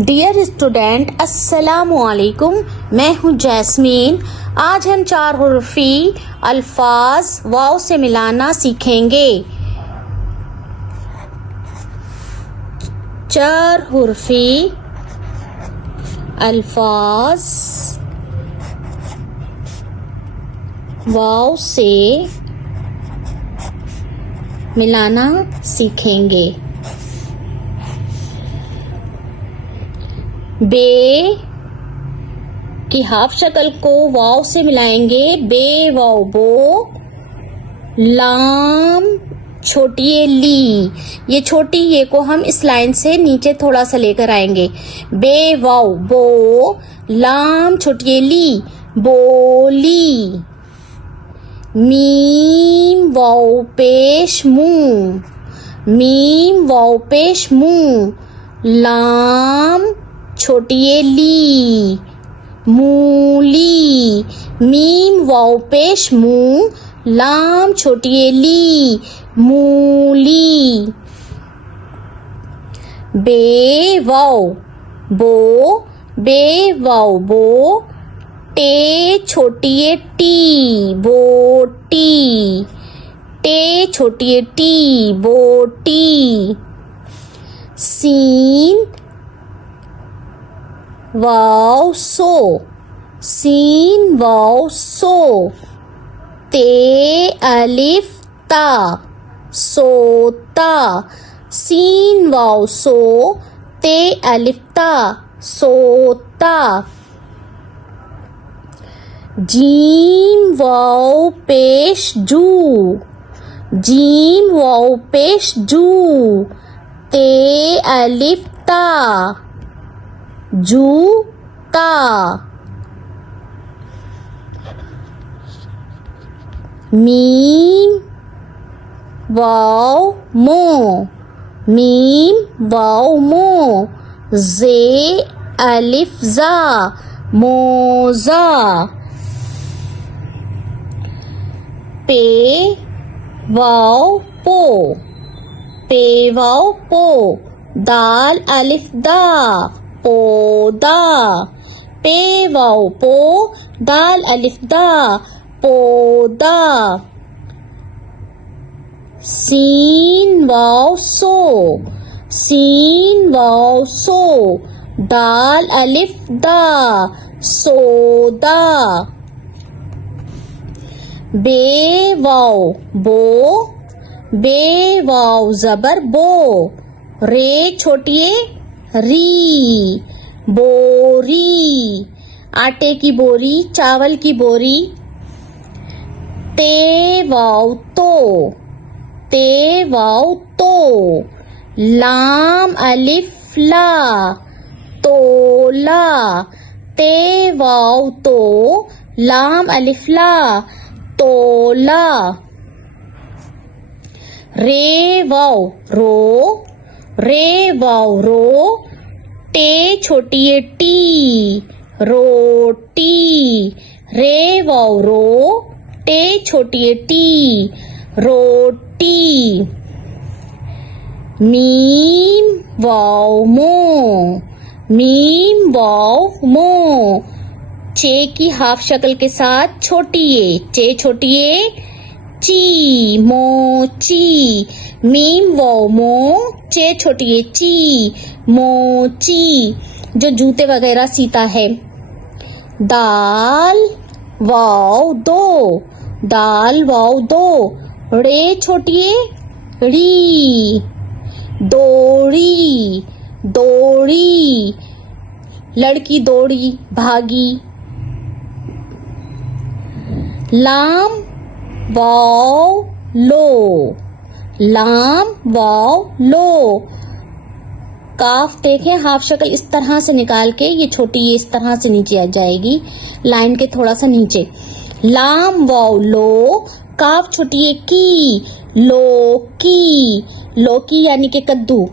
Dear student, अस्सलामु अलैकुम। मैं हूँ जैस्मीन। आज हम 4 हुर्फी अल्फाज वाव से मिलाना सीखेंगे। 4 हुर्फी अल्फाज वाव से मिलाना सीखेंगे। बे की हाफ शक्ल को वाव से मिलाएंगे। बे वाव बो। लाम छोटी ये ली। ये छोटी ये को हम इस लाइन से नीचे थोड़ा सा लेकर आएंगे। बे वाव बो। लाम छोटी ये ली। बोली। मीम वाव पेश मुंह। मीम वाव पेश मुंह। लाम छोटी ये ली। मूली। मीम वाव पेश मुंह। लाम छोटी ये ली। मूली। बे वाव बो। बे वाव बो। टे छोटी ये टी। बोटी। टे छोटी ये टी। बोटी। सीन वाव सो। सीन वाव सो। ते अलिफ ता। सोता। सीन वाव सो। ते अलिफ ता। सोता। जीम वाव पेश जू। जीम वाव पेश जू। ते अलिफ ता। जूता। मीम वाव मो। मीम वाव मो। जे अलिफ जा। मोजा। पे वाव पो। पे वाव पो। दाल अलिफ दा। पोदा। पे वाव पो। दाल अलिफ दा। पोदा। सीन वाव सो। सीन वाव सो। दाल अलिफ दा। सोदा। बे वाव बो। बे वाव जबर बो। रे छोटिए री। बोरी। आटे की बोरी। चावल की बोरी। ते वाव तो। ते वाव तो। लाम अलिफ ला। तोला। ते वाव तो। लाम अलिफ ला। तोला। रे वाव रो। रे वाव रो। टे छोटी ये टी। रोटी। रे वाव रो। टे छोटी ये टी। रोटी। मीम वाव मो। मीम वाव मो। चे की हाफ शक्ल के साथ छोटी ये। चे छोटी ये ची। मोची। मीम वाव मो। चे छोटी ये ची। मोची। जो जूते वगैरह सीता है। दाल वाव दो। दाल वाव दो। रे छोटी ये री। दौड़ी। दौड़ी। लड़की दौड़ी भागी। लाम वाव लो। लाम वाव लो। काफ देखें हाफ शक्ल इस तरह से निकाल के ये छोटी ये इस तरह से नीचे आ जाएगी लाइन के थोड़ा सा नीचे। लाम वाव लो। काफ छोटी ये की। लोकी। लोकी यानी के कद्दू।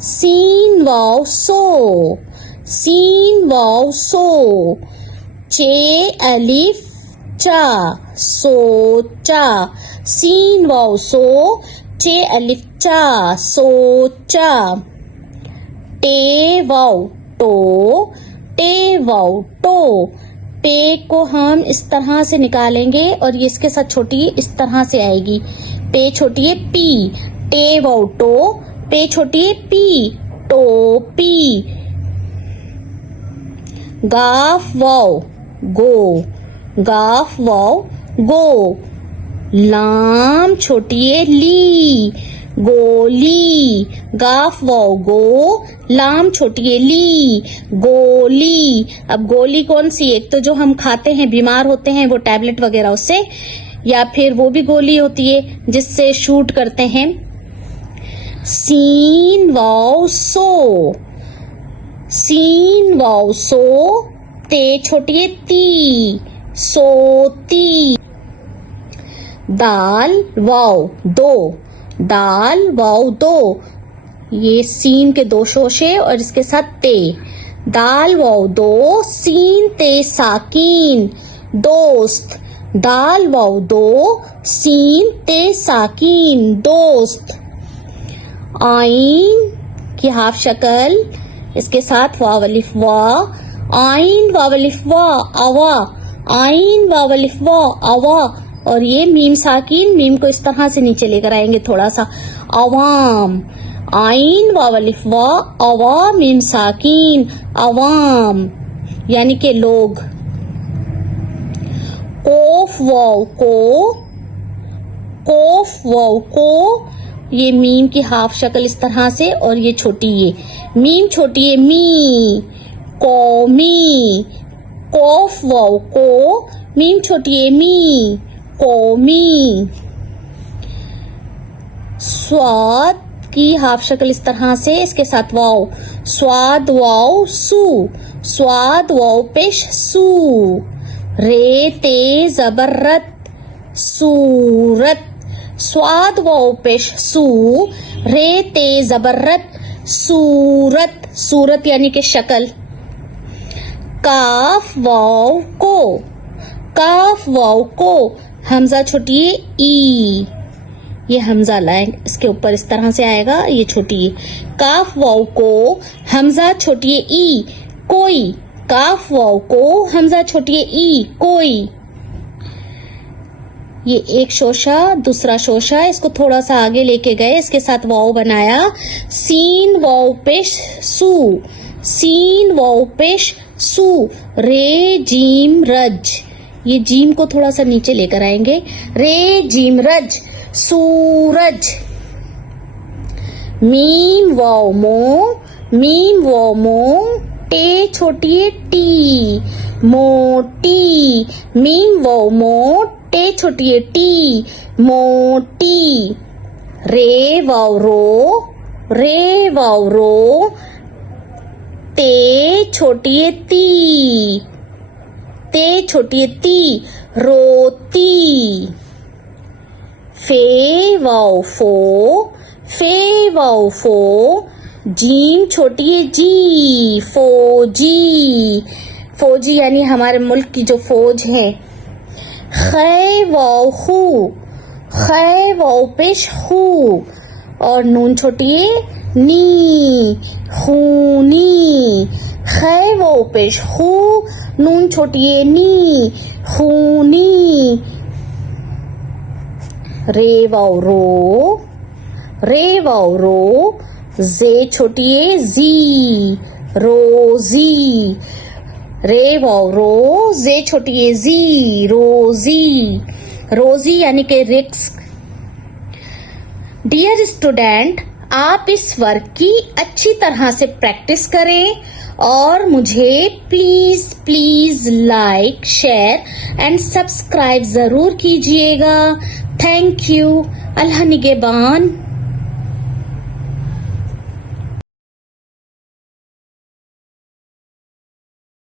सीन वाव सो। सीन वाव सो। चे अलिफ चा। सोचा। सीन वाव सो। चे अलिफ चा। सोचा। टे वाओ टो, टे वाओ टो। पे को हम इस तरह से निकालेंगे और ये इसके साथ छोटी इस तरह से आएगी। पे छोटी है पी, टे वाओ टो, पे छोटी है पी, टोपी। गाफ वाओ गो, गाफ वाओ गो। लाम छोटी है ली, गोली। गाफ वाओ गो, लाम छोटी है ली, गोली। अब गोली कौन सी? एक तो जो हम खाते हैं, बीमार होते हैं, वो टैबलेट वगैरह उससे, या फिर वो भी गोली होती है जिससे शूट करते हैं। Scene wow so, scene wow so, ते छोटी है ती, सोती। दाल वाओ दो, दाल वाओ दो। ये सीन के दो शोशे और इसके साथ ते। दाल वाओ दो, सीन ते साकीन, दोस्त। दाल वाओ दो, सीन ते साकीन, दोस्त। आइन की हाफ शक्ल, इसके साथ वाव अलिफ वा, आइन वाव अलिफ वा, आवा। आइन वाव अलिफ वा, आवा। और ये मीम साकिन, मीम को इस तरह से नीचे लेकर आएंगे थोड़ा सा, अवाम। आइन वाव अलिफ वा, अवा मीम साकिन, अवाम यानी के लोग। कोफ वाव को, कोफ वाव को। ये मीम की हाफ शक्ल इस तरह से और ये छोटी, ये मीम छोटी है मी, कौमी। कोफ वाव को, मीम छोटी है मी, कौमी। स्वाद की हाफ शक्ल इस तरह से, इसके साथ वाओ, स्वाद वाओ सू, स्वाद वाओ पेश सू। रे ते जबरत, सूरत। स्वाद वाओ पेश सू, रे ते जबरत, सूरत। सूरत यानी कि शक्ल। काफ वाओ को, काफ वाओ को। हमजा छोटी है ई, ये हमजा लाइन इसके ऊपर इस तरह से आएगा, ये छोटी है। काफ वाओ को, हमजा छोटी है ई, कोई। काफ वाओ को, हमजा छोटी है ई, कोई। ये एक शोशा, दूसरा शोशा, इसको थोड़ा सा आगे लेके गए, इसके साथ वाओ बनाया। सीन वाओ पेश सू, सीन वाओ पेश सू। रे जीम रज, ये जीम को थोड़ा सा नीचे लेकर आएंगे। रे जीम रज, सूरज। मीम वाओ मो, मीम वाओ मो। टे छोटी है टी, मोटी। मीम वाओ मो, टे छोटी है टी, मोटी। रे वाओ रो, रे वाओ रो। ते छोटी है ती, ते छोटी है ती, रोती। फे वाओ फो, फे वाओ फो। जीम छोटी है जी, फौजी। फौजी यानी हमारे मुल्क की जो फौज है। खे वाओ खू, खे वाओ पेश खू। और नून छोटी है नी, खूनी। खे वाओ पेश खू, नून छोटी है नी, खूनी। रे वाओ रो, रे वाओ रो। जे छोटी है जी, रोजी। रे वाओ रो, जे छोटी है जी, रोजी। रोजी यानी कि रिस्क। डियर स्टूडेंट, आप इस वर्क की अच्छी तरह से प्रैक्टिस करें और मुझे please please like, share and subscribe जरूर कीजिएगा। Thank you. अल्लाह निगहबान।